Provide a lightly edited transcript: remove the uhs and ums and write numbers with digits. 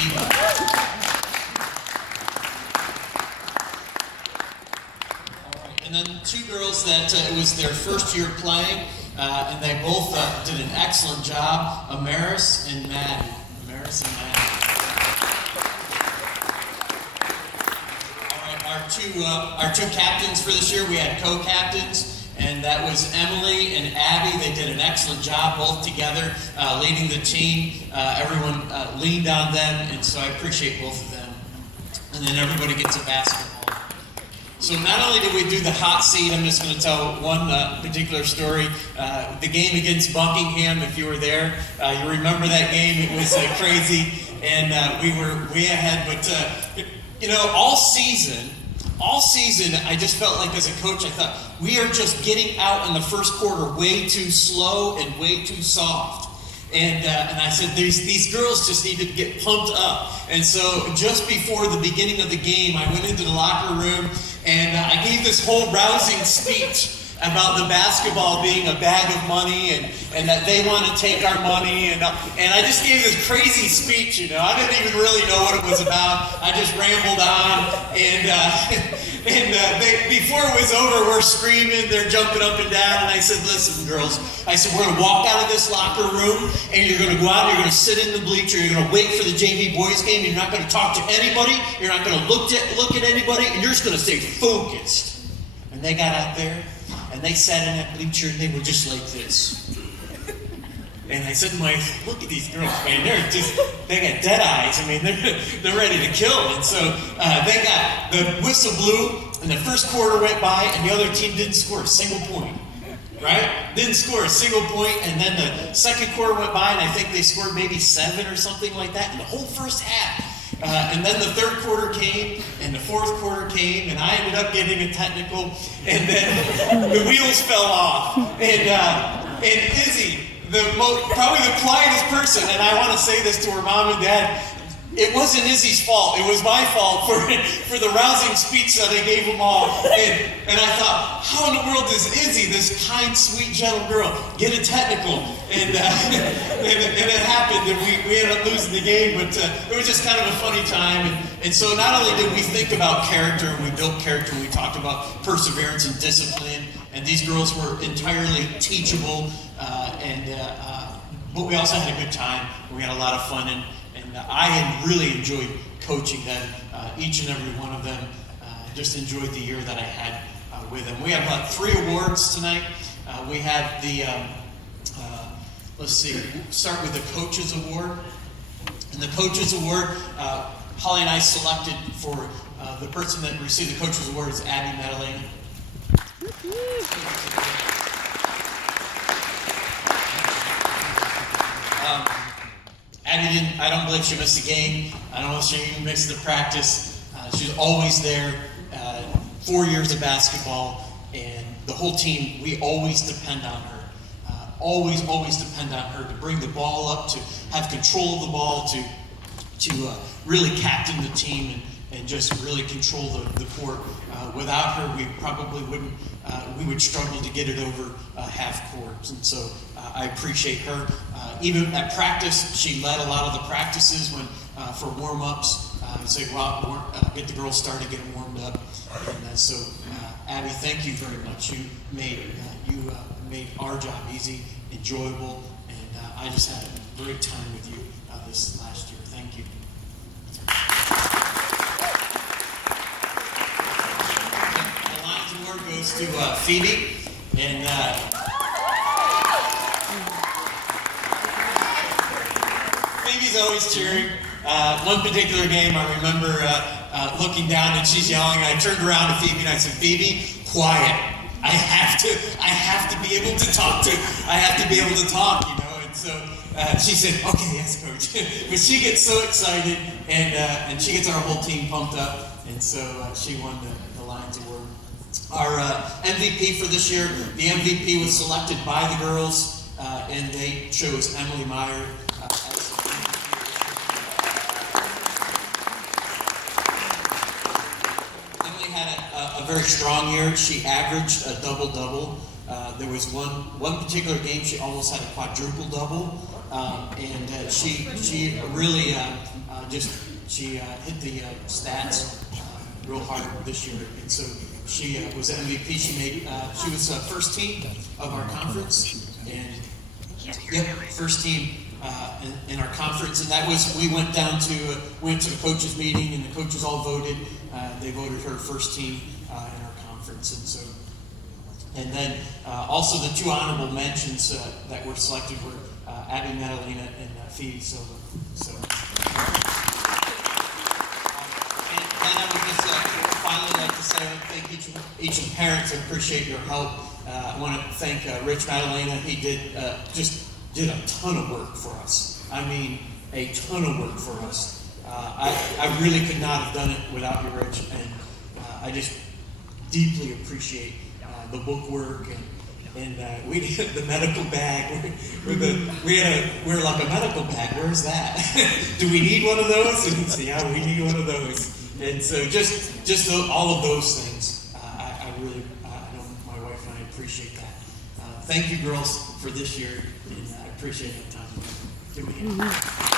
Phoebe. And then two girls that it was their first year playing, and they both did an excellent job, Amaris and Maddie. Amaris and Maddie. All right, our two captains for this year, we had co-captains, and that was Emily and Abby. They did an excellent job both together, leading the team. Everyone leaned on them, and so I appreciate both of them. And then everybody gets a basketball. So not only did we do the hot seat, I'm just going to tell one particular story. The game against Buckingham, if you were there, you remember that game. It was crazy, and we were way ahead. But, you know, all season, I just felt like as a coach, I thought, we are just getting out in the first quarter way too slow and way too soft. And I said, these girls just need to get pumped up. And so just before the beginning of the game, I went into the locker room and I gave this whole rousing speech about the basketball being a bag of money and that they want to take our money. And I just gave this crazy speech, you know. I didn't even really know what it was about. I just rambled on. Before it was over, we're screaming, they're jumping up and down. And I said, listen, girls, I said, we're going to walk out of this locker room and you're going to go out and you're going to sit in the bleacher. You're going to wait for the JV boys game. You're not going to talk to anybody. You're not going to look at anybody. And you're just going to stay focused. And they got out there. And they sat in that bleacher and they were just like this. And I said to my wife, look at these girls, man, they got dead eyes. I mean, they're ready to kill. And so they got, the whistle blew and the first quarter went by and the other team didn't score a single point. Right? Didn't score a single point, and then the second quarter went by and I think they scored maybe 7 or something like that in the whole first half. And then the third quarter came, and the fourth quarter came, and I ended up getting a technical, and then the wheels fell off. And Izzy, probably the quietest person, and I want to say this to her mom and dad, it wasn't Izzy's fault. It was my fault for the rousing speech that I gave them all. And I thought, how in the world does Izzy, this kind, sweet, gentle girl, get a technical? And it happened, and we ended up losing the game. But it was just kind of a funny time. And so not only did we think about character, and we built character, we talked about perseverance and discipline. And these girls were entirely teachable. But we also had a good time. We had a lot of fun. And I had really enjoyed coaching them, each and every one of them. Just enjoyed the year that I had with them. We have 3 awards tonight. We have the, let's see, we'll start with the Coaches Award. And the Coaches Award, Holly and I selected for the person that received the Coaches Award is Abby Medellin. Abby I don't believe she missed a game. I don't know if she even missed the practice. She's always there. 4 years of basketball, and the whole team, we always depend on her. Always depend on her to bring the ball up, to have control of the ball, to really captain the team and just really control the court. Without her, we probably wouldn't. We would struggle to get it over half court, and so I appreciate her. Even at practice, she led a lot of the practices when for warm-ups. Say, well, get the girls started, get them warmed up. And so, Abby, thank you very much. You made our job easy, enjoyable, and I just had a great time with you this last year. Thank you. The Lions Award goes to Phoebe, and Phoebe's always cheering. One particular game, I remember looking down and she's yelling. And I turned around to Phoebe and I said, "Phoebe, quiet. I have to be able to talk to. I have to be able to talk, you know." And so she said, "Okay, yes, coach." But she gets so excited, and she gets our whole team pumped up, and so she won the Lions Award. Our MVP for this year, the MVP was selected by the girls, and they chose Emily Meyer. A very strong year. She averaged a double-double. There was one particular game she almost had a quadruple-double. and she really she hit the stats real hard this year, and so she was MVP. She was first team of our conference, and first team in our conference, and that was we went to the coaches meeting, and the coaches all voted. They voted her first team in our conference, and so. And then also the two honorable mentions that were selected were Abby Madalena and Phoebe Silva. So, and I would just finally like to say thank each of the parents. I appreciate your help. I want to thank Rich Madalena. He did a ton of work for us. I mean, a ton of work for us. I really could not have done it without you, Rich, and I just deeply appreciate the book work, and we did the medical bag. We're like a medical bag. Where's that? Do we need one of those? And he said, yeah, we need one of those. And so just all of those things, I really, I know my wife and I appreciate that. Thank you, girls, for this year, and I appreciate the time. Give me a hand.